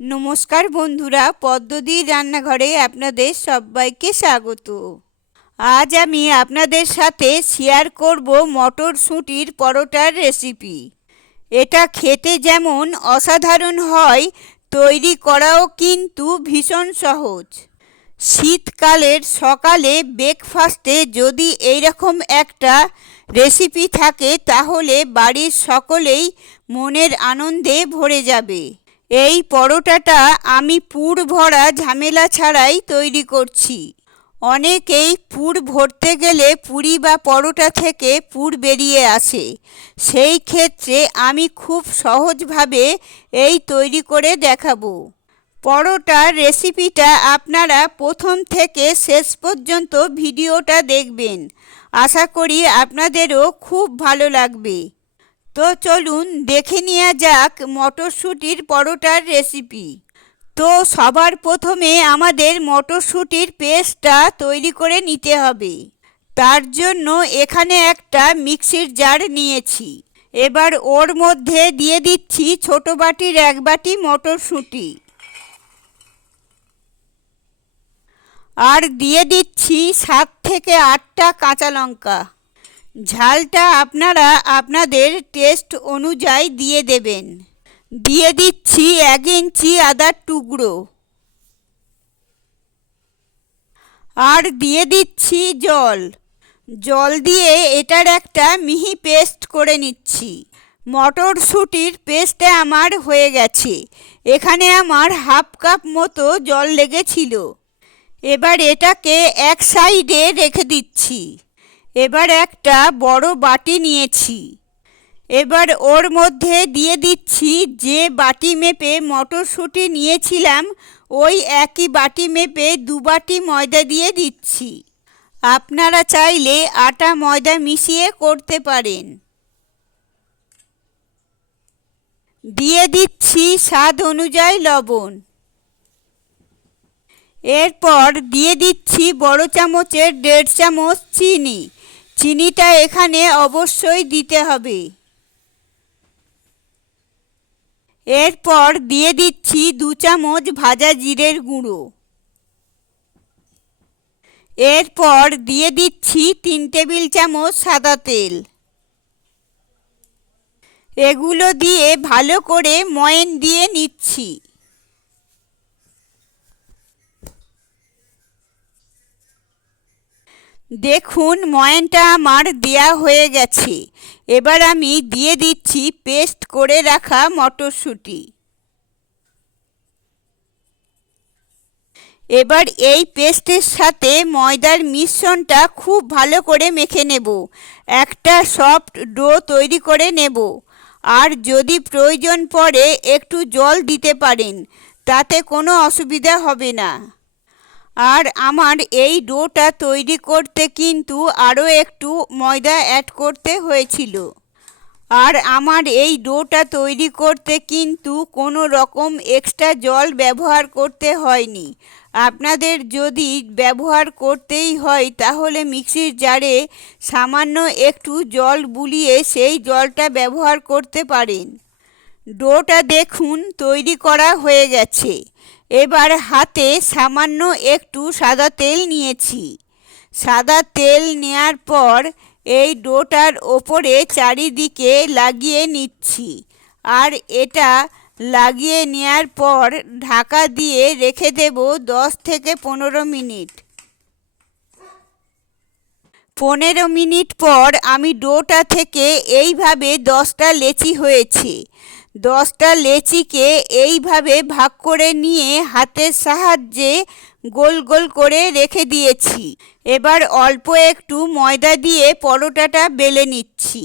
নমস্কার বন্ধুরা পদ্মদির রান্নাঘরে আপনাদের সবাইকে স্বাগত। আজ আমি আপনাদের সাথে শেয়ার করব মটরশুঁটির পরোটার রেসিপি এটা খেতে যেমন অসাধারণ হয়, তৈরি করাও কিন্তু ভীষণ সহজ। শীতকালের সকালে ব্রেকফাস্টে যদি এইরকম একটা রেসিপি থাকে, তাহলে বাড়ির সকলেই মনের আনন্দে ভরে যাবে। এই পরোটাটা আমি পুর ভরা ঝামেলা ছাড়াই তৈরি করছি। অনেকেই পুর ভরতে গেলে পুরি বা পরোটা থেকে পুর বেরিয়ে আসে। সেই ক্ষেত্রে আমি খুব সহজভাবে এই তৈরি করে দেখাবো। পরোটার রেসিপিটা আপনারা প্রথম থেকে শেষ পর্যন্ত ভিডিওটা দেখবেন। আশা করি আপনাদেরও খুব ভালো লাগবে। তো চলুন দেখে নেওয়া যাক মটরশুঁটির পরোটার রেসিপি তো সবার প্রথমে আমাদের মটরশুঁটির পেস্টটা তৈরি করে নিতে হবে। তার জন্য এখানে একটা মিক্সির জার নিয়েছি। এবার ওর মধ্যে দিয়ে দিচ্ছি ছোট বাটির এক বাটি মটরশুঁটি। আর দিয়ে দিচ্ছি সাত থেকে আটটা কাঁচা লঙ্কা। ঝালটা আপনারা আপনাদের টেস্ট অনুযায়ী দিয়ে দেবেন। দিয়ে দিচ্ছি এক ইঞ্চি আদার টুকরো। আর দিয়ে দিচ্ছি জল। জল দিয়ে এটার একটা মিহি পেস্ট করে নিচ্ছি। মটরশুঁটির পেস্টে আমার হয়ে গেছে। এখানে আমার হাফ কাপ মতো জল লেগেছিল। এবার এটাকে এক সাইডে রেখে দিচ্ছি। এবার একটা বড় বাটি নিয়েছি। এবার ওর মধ্যে দিয়ে দিচ্ছি যে বাটি মেপে মটরশুঁটি নিয়েছিলাম, ওই একই বাটি মেপে দু বাটি ময়দা দিয়ে দিচ্ছি। আপনারা চাইলে আটা ময়দা মিশিয়ে করতে পারেন। দিয়ে দিচ্ছি স্বাদ অনুযায়ী লবণ। এরপর দিয়ে দিচ্ছি বড় চামচের দেড় চামচ চিনি। চিনিটা এখানে অবশ্যই দিতে হবে। এরপর দিয়ে দিচ্ছি দু চামচ ভাজা জিরের গুঁড়ো। এরপর দিয়ে দিচ্ছি তিন টেবিল চামচ সাদা তেল। এগুলো দিয়ে ভালো করে ময়ন দিয়ে নিচ্ছি। দেখুন, ময়নটা আমার দেয়া হয়ে গেছে। এবার আমি দিয়ে দিচ্ছি পেস্ট করে রাখা মটরশুঁটি। এবার এই পেস্টের সাথে ময়দার মিশ্রণটা খুব ভালো করে মেখে নেব। একটা সফট ডো তৈরি করে নেব। আর যদি প্রয়োজন পড়ে একটু জল দিতে পারেন, তাতে কোনো অসুবিধা হবে না। আর আমার এই ডোটা তৈরি করতে কিন্তু আরও একটু ময়দা অ্যাড করতে হয়েছিল। আর আমার এই ডোটা তৈরি করতে কিন্তু কোনো রকম এক্সট্রা জল ব্যবহার করতে হয়নি। আপনাদের যদি ব্যবহার করতেই হয়, তাহলে মিক্সির জারে সামান্য একটু জল বুলিয়ে সেই জলটা ব্যবহার করতে পারেন। ডোটা দেখুন, তৈরি করা হয়ে গেছে। এবার হাতে সামান্য একটু সাদা তেল নিয়েছি। সাদা তেল নেয়ার পর এই ডোটার ওপরে চারিদিকে লাগিয়ে নিচ্ছি। আর এটা লাগিয়ে নেওয়ার পর ঢাকা দিয়ে রেখে দেব দশ থেকে পনেরো মিনিট। পনেরো মিনিট পর আমি ডোটা থেকে এইভাবে দশটা লেচি হয়েছে। দশটা লেচিকে এইভাবে ভাগ করে নিয়ে হাতের সাহায্যে গোল গোল করে রেখে দিয়েছি। এবার অল্প একটু ময়দা দিয়ে পরোটাটা বেলে নিচ্ছি।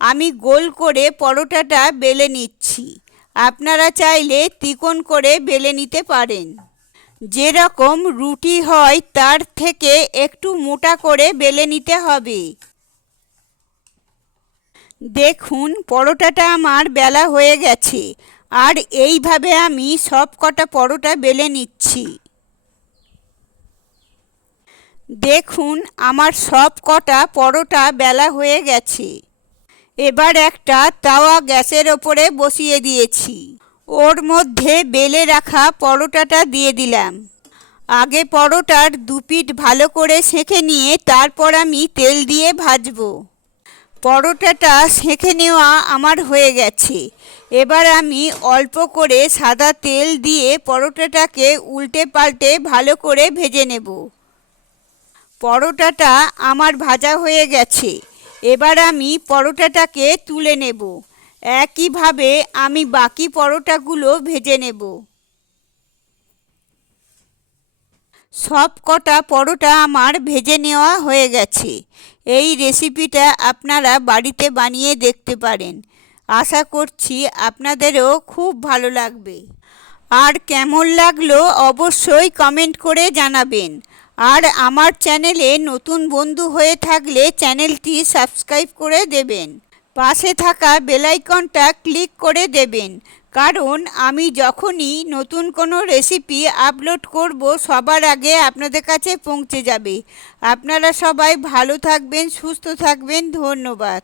আমি গোল করে পরোটাটা বেলে নিচ্ছি। আপনারা চাইলে তিকোন করে বেলে নিতে পারেন। যেরকম রুটি হয় তার থেকে একটু মোটা করে বেলে নিতে হবে। দেখুন, পরোটাটা আমার বেলা হয়ে গেছে। আর এইভাবে আমি সব কটা পরোটা বেলে নিচ্ছি। দেখুন, আমার সব কটা পরোটা বেলা হয়ে গেছে। এবার একটা তাওয়া গ্যাসের ওপরে বসিয়ে দিয়েছি। ওর মধ্যে বেলে রাখা পরোটাটা দিয়ে দিলাম। আগে পরোটার দু পিঠ ভালো করে সেঁকে নিয়ে তারপর আমি তেল দিয়ে ভাজবো। পরোটাটা সেঁকে নেওয়া আমার হয়ে গেছে। এবার আমি অল্প করে সাদা তেল দিয়ে পরোটাটাকে উল্টে পাল্টে ভালো করে ভেজে নেব। পরোটাটা আমার ভাজা হয়ে গেছে। এবার আমি পরোটাটাকে তুলে নেব। একইভাবে আমি বাকি পরোটাগুলো ভেজে নেব। সব কটা পরোটা আমার ভেজে নেওয়া হয়ে গেছে। এই রেসিপিটা আপনারা বাড়িতে বানিয়ে দেখতে পারেন। আশা করছি আপনাদেরও খুব ভালো লাগবে। আর কেমন লাগল অবশ্যই কমেন্ট করে জানাবেন। আর আমার চ্যানেলে নতুন বন্ধু হয়ে থাকলে চ্যানেলটি সাবস্ক্রাইব করে দেবেন। পাশে থাকা বেলাইকনটা ক্লিক করে দেবেন। কারণ আমি যখনই নতুন কোনো রেসিপি আপলোড করব, সবার আগে আপনাদের কাছে পৌঁছে যাবে। আপনারা সবাই ভালো থাকবেন, সুস্থ থাকবেন, ধন্যবাদ।